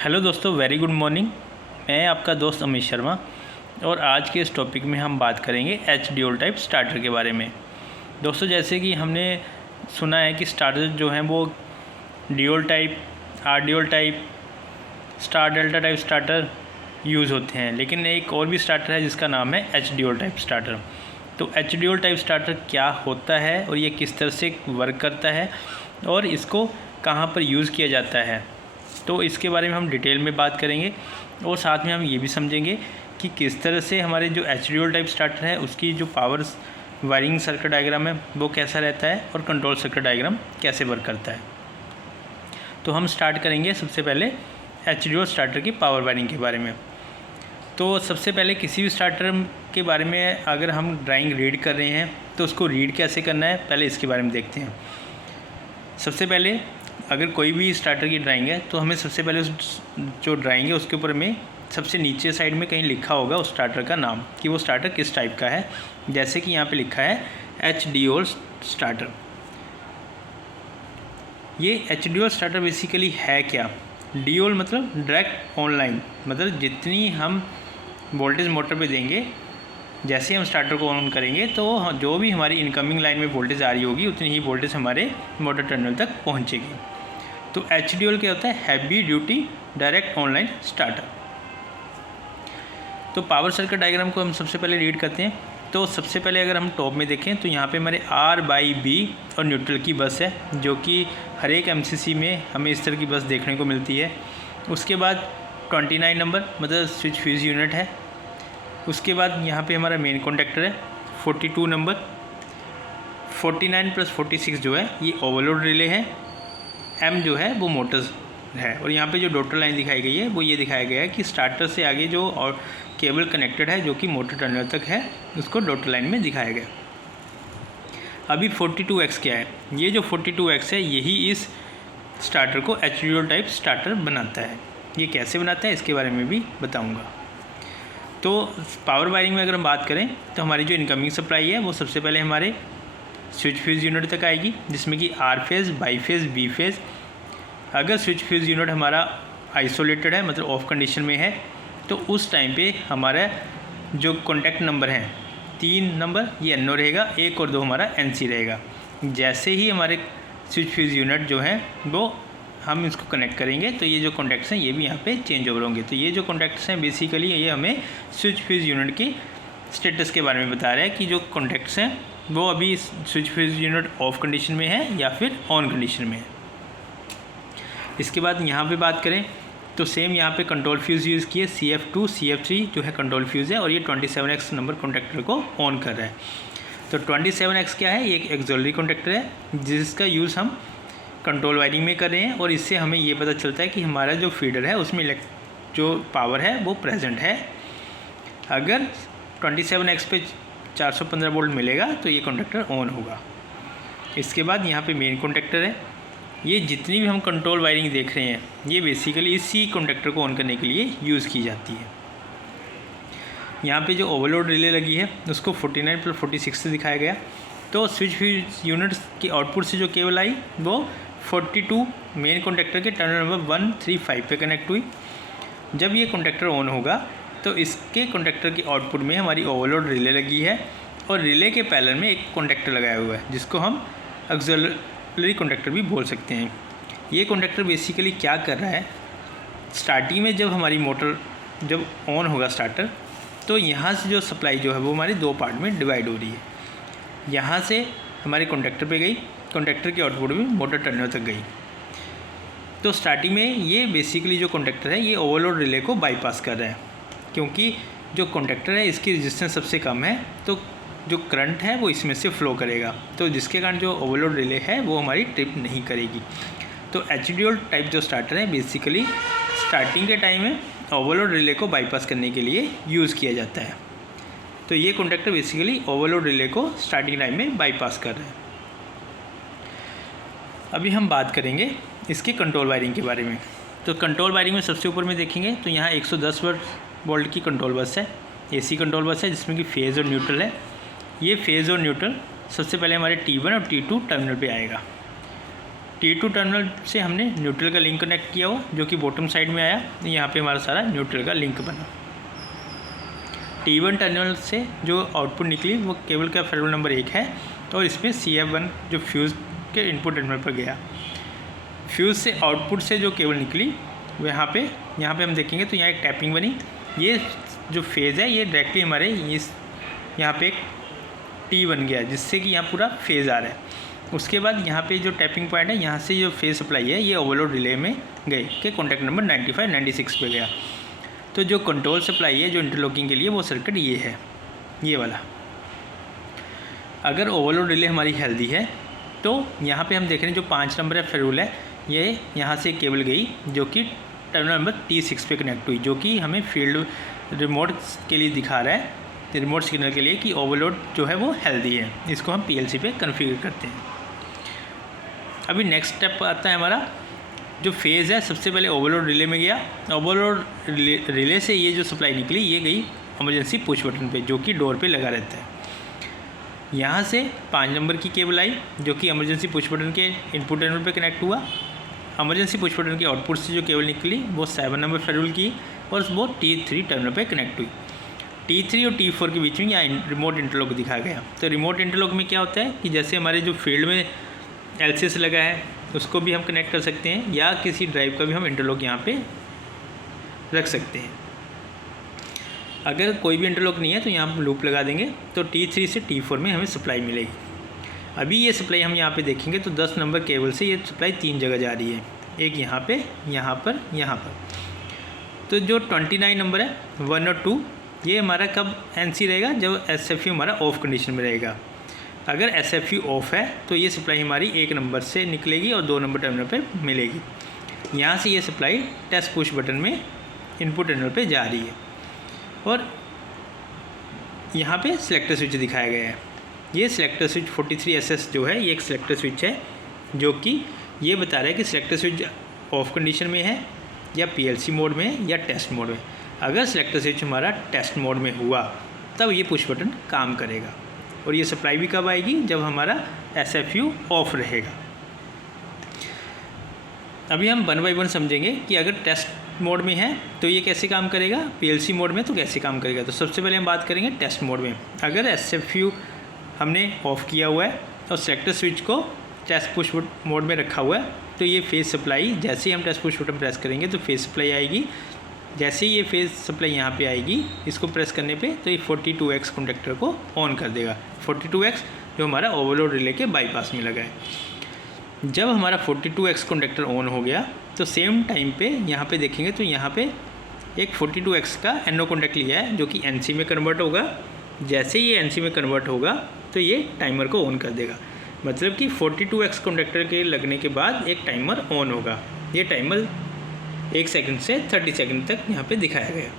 Hello दोस्तों, very good morning. मैं आपका दोस्त अमित शर्मा और आज के इस टॉपिक में हम बात करेंगे एच ड्यूल टाइप स्टार्टर के बारे में। दोस्तों, जैसे कि हमने सुना है कि स्टार्टर जो हैं वो dual type, or dual type, star delta type starter use होते हैं, लेकिन एक और भी स्टार्टर है जिसका नाम है एच ड्यूल टाइप स्टार्टर। तो एच ड्यूल टाइप स्टार्टर क्या होता है और ये किस तरह से वर्क करता है और इसको कहाँ पर यूज़ किया जाता है, तो इसके बारे में हम डिटेल में बात करेंगे। और साथ में हम ये भी समझेंगे कि किस तरह से हमारे जो एच ड्यूल टाइप स्टार्टर है उसकी जो पावर वायरिंग सर्किट डायग्राम है वो कैसा रहता है और कंट्रोल सर्किट डायग्राम कैसे वर्क करता है। तो हम स्टार्ट करेंगे सबसे पहले एच ड्यूल स्टार्टर की पावर वायरिंग के बारे में। तो सबसे पहले किसी भी स्टार्टर के बारे में अगर हम ड्राइंग रीड कर रहे हैं तो उसको रीड कैसे करना है, पहले इसके बारे में देखते हैं। सबसे पहले अगर कोई भी स्टार्टर की ड्राइंग है तो हमें सबसे पहले उस जो ड्राइंग है उसके ऊपर में सबसे नीचे साइड में कहीं लिखा होगा उस स्टार्टर का नाम कि वो स्टार्टर किस टाइप का है। जैसे कि यहाँ पे लिखा है एच ड्यूल स्टार्टर। ये एच ड्यूल स्टार्टर बेसिकली है क्या? ड्यूल मतलब डायरेक्ट ऑनलाइन, मतलब जितनी हम वोल्टेज मोटर पे देंगे, जैसे हम स्टार्टर को ऑन करेंगे तो जो भी हमारी इनकमिंग लाइन में वोल्टेज आ रही होगी उतनी ही वोल्टेज हमारे मोटर टर्मिनल तक पहुंचेगी। तो एच ड्यूल क्या होता है? Heavy duty direct online starter. तो पावर सर्किट डायग्राम को हम सबसे पहले रीड करते हैं। तो सबसे पहले अगर हम टॉप में देखें तो यहाँ पे हमारे R/B और न्यूट्रल की बस है, जो कि हर एक MCC में हमें इस तरह की बस देखने को मिलती है। उसके बाद 29 नंबर मतलब स्विच फ्यूज यूनिट है। उसके बाद यहाँ पे हमारा मेन कॉन्टेक्टर है 42 नंबर। 49 + 46 जो है ये ओवरलोड रिले है। M जो है वो मोटर्स है। और यहाँ पे जो डॉटर लाइन दिखाई गई है वो ये दिखाया गया है कि स्टार्टर से आगे जो और केबल कनेक्टेड है जो कि मोटर टर्मिनल तक है उसको डॉटर लाइन में दिखाया गया। अभी 42X क्या है? ये जो 42X है यही इस स्टार्टर को एच ड्यूल टाइप स्टार्टर बनाता है। ये कैसे बनाता है इसके बारे में भी बताऊँगा। तो पावर वायरिंग में अगर हम बात करें तो हमारी जो इनकमिंग सप्लाई है वो सबसे पहले हमारे स्विच फ्यूज यूनिट तक आएगी, जिसमें कि R phase, Y phase, B phase. अगर स्विच फ्यूज यूनिट हमारा आइसोलेटेड है मतलब ऑफ कंडीशन में है तो उस टाइम पे हमारा जो कॉन्टैक्ट नंबर है 3 नंबर ये NO रहेगा, 1 और 2 हमारा NC रहेगा। जैसे ही हमारे स्विच फ्यूज यूनिट जो है वो हम इसको कनेक्ट करेंगे तो ये जो कॉन्टैक्ट्स हैं ये भी यहाँ पे चेंज ओवर होंगे। तो ये जो कॉन्टैक्ट्स हैं बेसिकली ये हमें स्विच फ्यूज यूनिट की स्टेटस के बारे में बता रहा है कि जो कॉन्टैक्ट्स हैं वो अभी switch fuse unit of condition में है या फिर ऑन कंडीशन में है। इसके बाद यहाँ पे बात करें तो सेम यहाँ पे कंट्रोल फ्यूज़ यूज़ किए CF2 CF3 जो है कंट्रोल फ्यूज़ है और ये 27X नंबर कॉन्टैक्टर को ऑन कर रहा है। तो 27X क्या है? ये एक एक्सिलरी कॉन्टैक्टर है जिसका यूज़ हम कंट्रोल वायरिंग में कर रहे हैं और इससे हमें ये पता चलता है कि हमारा जो फीडर है उसमें जो पावर है वो प्रेजेंट है। अगर 27X पे 415 वोल्ट मिलेगा तो ये कॉन्टैक्टर ऑन होगा। इसके बाद यहाँ पे मेन कॉन्टैक्टर है। ये जितनी भी हम कंट्रोल वायरिंग देख रहे हैं ये बेसिकली इसी कॉन्टैक्टर को ऑन करने के लिए यूज़ की जाती है। यहाँ पे जो ओवरलोड रिले लगी है उसको 49 + 46 से दिखाया गया। तो स्विच फ्यूज यूनिट की आउटपुट से जो केबल आई वो 42 मेन कॉन्टैक्टर के टर्मिनल नंबर 135 पे कनेक्ट हुई। जब ये कॉन्टैक्टर ऑन होगा तो इसके कॉन्टैक्टर की आउटपुट में हमारी ओवरलोड रिले लगी है और रिले के पैरेलल में एक कॉन्टैक्टर लगाया हुआ है जिसको हम ऑक्सिलरी कॉन्टैक्टर भी बोल सकते हैं। ये कॉन्टैक्टर बेसिकली क्या कर रहा है? स्टार्टिंग में जब हमारी मोटर जब ऑन होगा स्टार्टर तो यहाँ से जो सप्लाई जो है वो हमारी 2 पार्ट में डिवाइड हो रही है। यहाँ से हमारे कॉन्टैक्टर पे गई, कॉन्टैक्टर की आउटपुट में मोटर टर्मिनल तक गई। तो स्टार्टिंग में ये बेसिकली जो कॉन्टैक्टर है ये ओवरलोड रिले को बाईपास कर रहा है, क्योंकि जो कॉन्टैक्टर है इसकी रेजिस्टेंस सबसे कम है तो जो करंट है वो इसमें से फ़्लो करेगा, तो जिसके कारण जो ओवरलोड रिले है वो हमारी ट्रिप नहीं करेगी। तो एच ड्यूल टाइप जो स्टार्टर है बेसिकली स्टार्टिंग के टाइम में ओवरलोड रिले को बाईपास करने के लिए यूज़ किया जाता है। तो ये कॉन्टैक्टर बेसिकली ओवरलोड रिले को स्टार्टिंग टाइम में बाईपास कर रहा है। अभी हम बात करेंगे इसके कंट्रोल वायरिंग के बारे में। तो कंट्रोल वायरिंग में सबसे ऊपर में देखेंगे तो यहाँ 110 वोल्ट की कंट्रोल बस है, AC कंट्रोल बस है जिसमें कि फेज़ और न्यूट्रल है। ये फेज़ और न्यूट्रल सबसे पहले हमारे T1 और T2 टर्मिनल पे आएगा। T2 टर्मिनल से हमने न्यूट्रल का लिंक कनेक्ट किया हुआ जो कि बॉटम साइड में आया, यहाँ पे हमारा सारा न्यूट्रल का लिंक बना। T1 टर्मिनल से जो आउटपुट निकली वो केबल का फेडरल नंबर 1 है और इसमें CF1 जो फ्यूज़ के इनपुट टर्मिनल पर गया। फ्यूज़ से आउटपुट से जो केबल निकली वो यहाँ पे हम देखेंगे तो यहाँ एक टैपिंग बनी। ये जो फेज़ है ये डायरेक्टली हमारे इस यहाँ पे एक T बन गया जिससे कि यहाँ पूरा फेज़ आ रहा है। उसके बाद यहाँ पे जो टैपिंग पॉइंट है यहाँ से जो फेज़ सप्लाई है ये ओवरलोड रिले में गए के कॉन्टैक्ट नंबर 95-96 पे गया। तो जो कंट्रोल सप्लाई है जो इंटरलॉकिंग के लिए वो सर्किट ये है, ये वाला। अगर ओवरलोड रिले हमारी हेल्दी है तो यहाँ पे हम देख रहे हैं जो 5 नंबर है फेरुल है, ये यहाँ से केबल गई जो कि टर्मिनल नंबर T6 पे कनेक्ट हुई, जो कि हमें फील्ड रिमोट के लिए दिखा रहा है, रिमोट सिग्नल के लिए कि ओवरलोड जो है वो हेल्दी है। इसको हम PLC पे कन्फिगर करते हैं। अभी नेक्स्ट स्टेप आता है हमारा जो फेज़ है। सबसे पहले ओवरलोड रिले में गया, ओवरलोड रिले से ये जो सप्लाई निकली ये गई इमरजेंसी पुश बटन पे जो कि डोर पे लगा रहता है। यहाँ से 5 नंबर की केबल आई जो कि इमरजेंसी पुश बटन के इनपुट टर्मिनल पे कनेक्ट हुआ। इमरजेंसी पुश बटन के आउटपुट से जो केबल निकली वो 7 नंबर फेडरल की और वो T3 टर्मिनल पे कनेक्ट हुई। T3 और T4 के बीच में यहाँ रिमोट इंटरलॉक दिखा गया। तो रिमोट इंटरलॉक में क्या होता है कि जैसे हमारे जो फील्ड में LCS लगा है उसको भी हम कनेक्ट कर सकते हैं या किसी ड्राइव का भी हम इंटरलॉक यहाँ पे रख सकते हैं। अगर कोई भी इंटरलॉक नहीं है तो यहाँ पर लूप लगा देंगे तो T3 से T4 में हमें सप्लाई मिलेगी। अभी ये सप्लाई हम यहाँ पे देखेंगे तो 10 नंबर केबल से ये सप्लाई 3 जगह जा रही है, एक यहाँ पे, यहाँ पर। तो जो 29 नंबर है 1 और 2 ये हमारा कब NC रहेगा, जब SFU हमारा ऑफ कंडीशन में रहेगा। अगर SFU ऑफ है तो ये सप्लाई हमारी 1 नंबर से निकलेगी और 2 नंबर टर्मिनल पे मिलेगी। यहाँ से ये सप्लाई टेस्ट पुश बटन में इनपुट टर्मिनल पे जा रही है और यहाँ पे सिलेक्टर स्विच दिखाया गया है। ये सिलेक्टर स्विच 43SS जो है ये एक सिलेक्टर स्विच है जो कि ये बता रहा है कि सिलेक्टर स्विच ऑफ कंडीशन में है या PLC मोड में या टेस्ट मोड में। अगर सिलेक्टर स्विच हमारा टेस्ट मोड में हुआ तब ये पुश बटन काम करेगा और ये सप्लाई भी कब आएगी, जब हमारा SFU ऑफ रहेगा। अभी हम 1 बाय 1 समझेंगे कि अगर टेस्ट मोड में है तो ये कैसे काम करेगा, PLC मोड में तो कैसे काम करेगा। तो सबसे पहले हम बात करेंगे टेस्ट मोड में। अगर SFU हमने ऑफ़ किया हुआ है और सिलेक्टर स्विच को टेस्ट पुश मोड में रखा हुआ है तो ये फेज़ सप्लाई जैसे ही हम टेस्ट पुश बटन प्रेस करेंगे तो फेज़ सप्लाई आएगी। जैसे ही ये फेज़ सप्लाई यहाँ पे आएगी इसको प्रेस करने पे तो ये 42X कंडक्टर को ऑन कर देगा। 42X जो हमारा ओवरलोड रिले के बाईपास में लगा है। जब हमारा 42X कंडक्टर ऑन हो गया तो सेम टाइम पे यहाँ पे देखेंगे तो यहाँ पे एक 42X का NO कॉन्टैक्ट लिया है जो कि NC में कन्वर्ट होगा। जैसे ही ये NC में कन्वर्ट होगा तो ये टाइमर को ऑन कर देगा। मतलब कि 42X कंडक्टर के लगने के बाद एक टाइमर ऑन होगा। ये टाइमर 1 सेकंड से 30 सेकंड तक यहाँ पे दिखाया गया।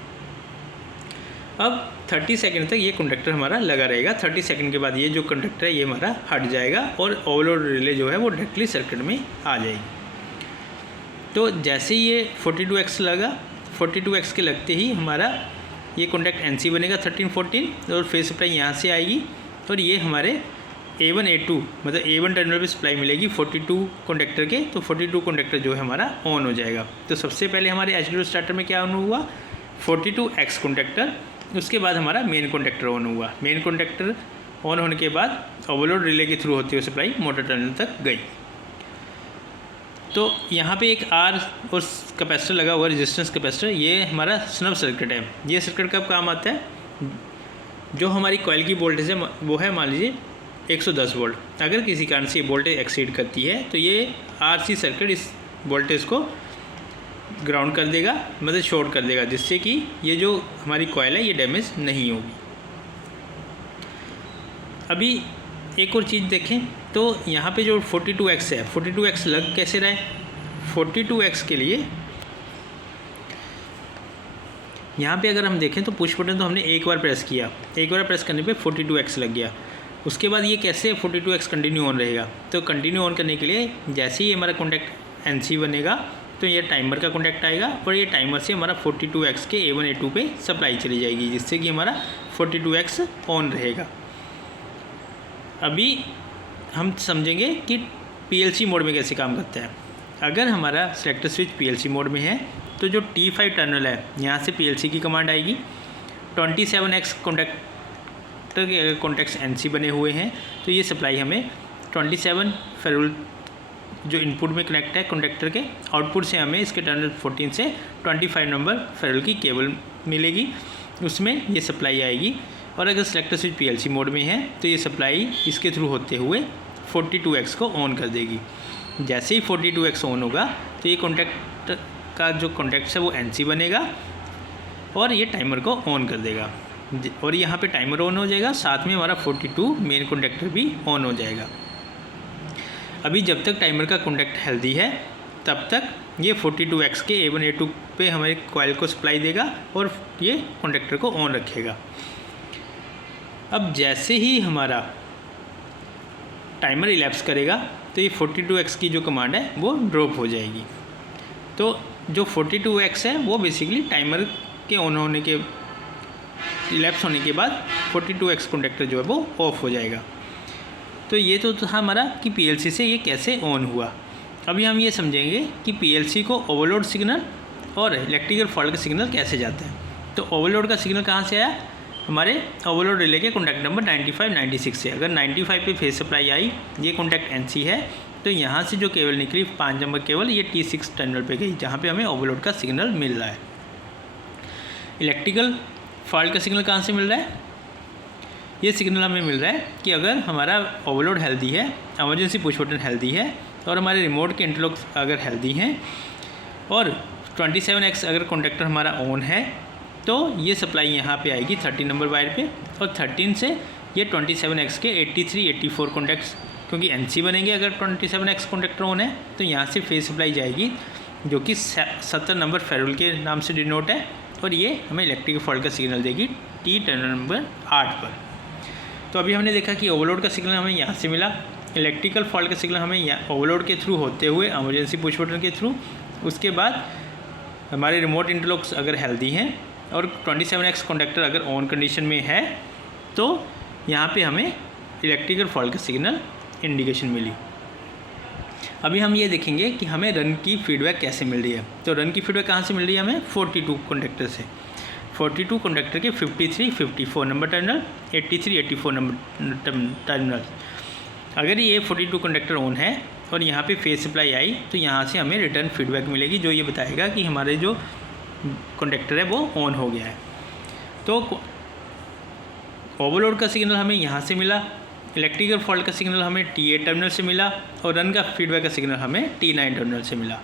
अब 30 सेकंड तक ये कंडक्टर हमारा लगा रहेगा। 30 सेकंड के बाद ये जो कंडक्टर है ये हमारा हट जाएगा और ओवरलोड रिले जो है वो डायरेक्टली सर्किट में आ जाएगी। तो जैसे ये 42X लगा, 42X के लगते ही हमारा ये कॉन्टैक्ट NC बनेगा 13-14 और फेज सप्लाई यहाँ से आएगी और ये हमारे A1 A2 मतलब A1 टर्मिनल पे सप्लाई मिलेगी 42 कॉन्टैक्टर के। तो 42 कॉन्टैक्टर जो है हमारा ऑन हो जाएगा। तो सबसे पहले हमारे HDD स्टार्टर में क्या ऑन हुआ, 42X कॉन्टैक्टर। उसके बाद हमारा मेन कॉन्टैक्टर ऑन हुआ। मेन कॉन्टैक्टर ऑन होने के बाद ओवरलोड रिले के थ्रू होती हुई सप्लाई मोटर टर्मिनल तक गई। तो यहाँ पे एक R और कैपेसिटर लगा हुआ रेजिस्टेंस कैपेसिटर, ये हमारा स्नब सर्किट है। ये सर्किट कब काम आता है, जो हमारी कॉइल की वोल्टेज है वो है मान लीजिए 110 वोल्ट। अगर किसी कारण से ये वोल्टेज एक्सीड करती है तो ये RC सर्किट इस वोल्टेज को ग्राउंड कर देगा, मतलब शॉर्ट कर देगा, जिससे कि ये जो हमारी कॉइल है ये डैमेज नहीं होगी। अभी एक और चीज़ देखें तो यहाँ पे जो 42X है, 42X लग कैसे रहा है। 42X के लिए यहाँ पे अगर हम देखें तो पुश बटन तो हमने एक बार प्रेस किया, एक बार प्रेस करने पे 42X लग गया। उसके बाद ये कैसे 42X कंटिन्यू ऑन रहेगा। तो कंटिन्यू ऑन करने के लिए जैसे ही हमारा कॉन्टैक्ट NC बनेगा तो ये टाइमर का कॉन्टैक्ट आएगा और ये टाइमर से हमारा 42X के A1 A2 पे सप्लाई चली जाएगी, जिससे कि हमारा 42X ऑन रहेगा। अभी हम समझेंगे कि पीएलसी मोड में कैसे काम करता है। अगर हमारा सेलेक्टर स्विच पीएलसी मोड में है तो जो T5 टर्मिनल है यहाँ से पीएलसी की कमांड आएगी। 27X कॉन्टैक्टर के अगर कॉन्टैक्ट्स NC बने हुए हैं तो ये सप्लाई हमें 27 फेरुल जो इनपुट में कनेक्ट है कॉन्टैक्टर के, आउटपुट से हमें इसके टर्मिनल 14 से 25 नंबर फेरुल की केबल मिलेगी, उसमें ये सप्लाई आएगी। और अगर सेलेक्टर स्विच पीएलसी मोड में है तो ये सप्लाई इसके थ्रू होते हुए 42X को ऑन कर देगी। जैसे ही 42X ऑन होगा तो ये कॉन्टैक्ट का जो कॉन्टैक्ट है वो NC बनेगा और ये टाइमर को ऑन कर देगा और यहाँ पे टाइमर ऑन हो जाएगा, साथ में हमारा 42 मेन कॉन्टैक्टर भी ऑन हो जाएगा। अभी जब तक टाइमर का कॉन्टैक्ट हेल्दी है तब तक ये 42X के A1 A2 पे हमारे कॉइल को सप्लाई देगा और ये कॉन्टैक्टर को ऑन रखेगा। अब जैसे ही हमारा टाइमर इलैप्स करेगा तो ये 42X की जो कमांड है वो ड्रॉप हो जाएगी। तो जो 42X है वो बेसिकली टाइमर के ऑन होने के इलैप्स होने के बाद 42X कॉन्टैक्टर जो है वो ऑफ हो जाएगा। तो ये तो था हमारा कि पीएलसी से ये कैसे ऑन हुआ। अभी हम ये समझेंगे कि पीएलसी को ओवरलोड सिग्नल और इलेक्ट्रिकल फॉल्ट का सिग्नल कैसे जाता है। तो ओवरलोड का सिग्नल कहाँ से आया, हमारे ओवरलोड रिले के कॉन्टैक्ट नंबर 95 96 से। अगर 95 पे फेज सप्लाई आई, ये कॉन्टैक्ट NC है, तो यहाँ से जो केबल निकली 5 नंबर केबल ये T6 टर्मिनल पे गई जहाँ पे हमें ओवरलोड का सिग्नल मिल रहा है। इलेक्ट्रिकल फॉल्ट का सिग्नल कहाँ से मिल रहा है, ये सिग्नल हमें मिल रहा है कि अगर हमारा ओवरलोड हेल्दी है, इमरजेंसी पुश बटन हेल्दी है और हमारे रिमोट के इंटरलॉक्स अगर हेल्दी हैं और 27X अगर कॉन्टैक्टर हमारा ऑन है तो ये सप्लाई यहाँ पे आएगी 13 नंबर वायर पे और 13 से ये 27X के 83 84 कॉन्टैक्ट्स, क्योंकि NC बनेंगे अगर 27X कॉन्टैक्टर ऑन है तो यहाँ से फेज सप्लाई जाएगी जो कि 70 नंबर फेरुल के नाम से डिनोट है और ये हमें इलेक्ट्रिकल फॉल्ट का सिग्नल देगी T टर्मिनल नंबर 8 पर। तो अभी हमने देखा कि ओवरलोड का सिग्नल हमें यहाँ से मिला, इलेक्ट्रिकल फॉल्ट का सिग्नल हमें यहाँ ओवरलोड के थ्रू होते हुए इमरजेंसी पुश बटन के थ्रू, उसके बाद हमारे रिमोट इंटरलॉक्स अगर हेल्दी हैं और 27X कॉन्टैक्टर अगर ऑन कंडीशन में है तो यहाँ पे हमें इलेक्ट्रिकल फॉल्ट का सिग्नल इंडिकेशन मिली। अभी हम ये देखेंगे कि हमें रन की फीडबैक कैसे मिल रही है। तो रन की फीडबैक कहाँ से मिल रही है हमें, 42 कॉन्टैक्टर से। 42 कॉन्टैक्टर के 53 54 नंबर टर्मिनल, 83 84 नंबर टर्मिनल। अगर ये 42 कॉन्टैक्टर ऑन है और यहाँ पे फेज सप्लाई आई तो यहाँ से हमें रिटर्न फीडबैक मिलेगी जो ये बताएगा कि हमारे जो कॉन्टैक्टर है वो ऑन हो गया है। तो ओवरलोड का सिग्नल हमें यहाँ से मिला, इलेक्ट्रिकल फॉल्ट का सिग्नल हमें T8 टर्मिनल से मिला और रन का फीडबैक का सिग्नल हमें T9 टर्मिनल से मिला।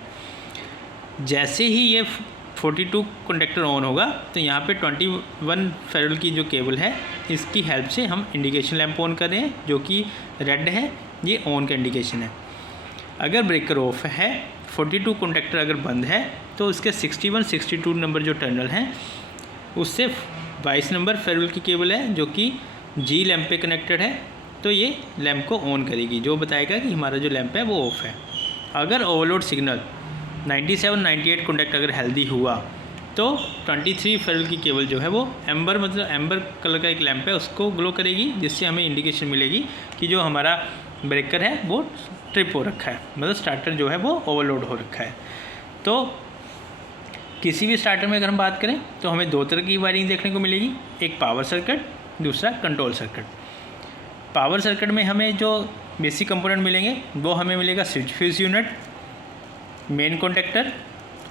जैसे ही ये 42 कॉन्टैक्टर ऑन होगा तो यहाँ पे 21 फेरुल की जो केबल है इसकी हेल्प से हम इंडिकेशन लैंप ऑन कर रहे हैं जो कि रेड है, ये ऑन का इंडिकेशन है। अगर ब्रेकर ऑफ है, 42 कॉन्टैक्टर अगर बंद है तो उसके 61 62 नंबर जो टर्मिनल हैं उससे 22 नंबर फेरुल की केबल है जो कि G लैंप पे कनेक्टेड है, तो ये लैंप को ऑन करेगी जो बताएगा कि हमारा जो लैंप है वो ऑफ है। अगर ओवरलोड सिग्नल 97 98 कॉन्टैक्ट अगर हेल्दी हुआ तो 23 फेरुल की केबल जो है वो एम्बर मतलब एम्बर कलर का एक लैंप है उसको ग्लो करेगी, जिससे हमें इंडिकेशन मिलेगी कि जो हमारा ब्रेकर है वो ट्रिप हो रखा है, मतलब स्टार्टर जो है वो ओवरलोड हो रखा है। तो किसी भी स्टार्टर में अगर हम बात करें तो हमें दो तरह की वायरिंग देखने को मिलेगी, एक पावर सर्किट, दूसरा कंट्रोल सर्किट। पावर सर्किट में हमें जो बेसिक कंपोनेंट मिलेंगे वो हमें मिलेगा switch fuse unit, main contactor,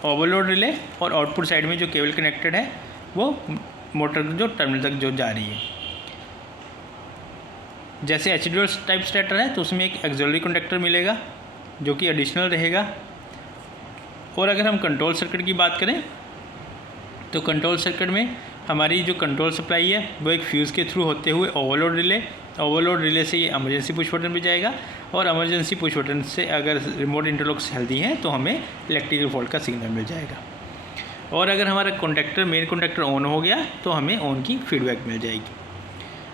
overload relay और आउटपुट साइड में जो केबल कनेक्टेड है वो मोटर जो टर्मिनल तक जो जा रही है। जैसे HDL टाइप स्टार्टर है तो उसमें एक एक्सिलरी कॉन्टैक्टर मिलेगा जो कि एडिशनल रहेगा। और अगर हम कंट्रोल सर्किट की बात करें तो कंट्रोल सर्किट में हमारी जो कंट्रोल सप्लाई है वो एक फ्यूज़ के थ्रू होते हुए ओवरलोड रिले से ये इमरजेंसी पुश बटन पे जाएगा और इमरजेंसी पुश बटन से अगर रिमोट इंटरलॉक्स हेल्दी हैं तो हमें इलेक्ट्रिकल फॉल्ट का सिग्नल मिल जाएगा। और अगर हमारा कॉन्टैक्टर मेन कॉन्टैक्टर ऑन हो गया तो हमें ऑन की फीडबैक मिल जाएगी।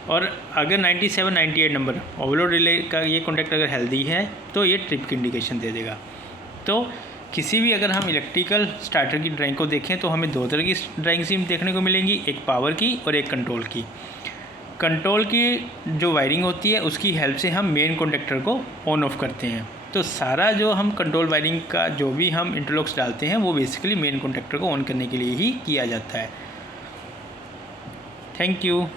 और अगर 97 98 नंबर ओवरलोड रिले का ये कॉन्टैक्ट अगर हेल्दी है तो ये ट्रिप की इंडिकेशन दे देगा। तो किसी भी अगर हम इलेक्ट्रिकल स्टार्टर की ड्राइंग को देखें तो हमें दो तरह की ड्राइंग सीम देखने को मिलेंगी, एक पावर की और एक कंट्रोल की। कंट्रोल की जो वायरिंग होती है उसकी हेल्प से हम मेन कॉन्टैक्टर को ऑन ऑफ करते हैं तो सारा जो हम कंट्रोल वायरिंग का जो भी हम इंटरलॉक्स डालते हैं वो बेसिकली मेन कॉन्टैक्टर को ऑन करने के लिए ही किया जाता है। Thank you.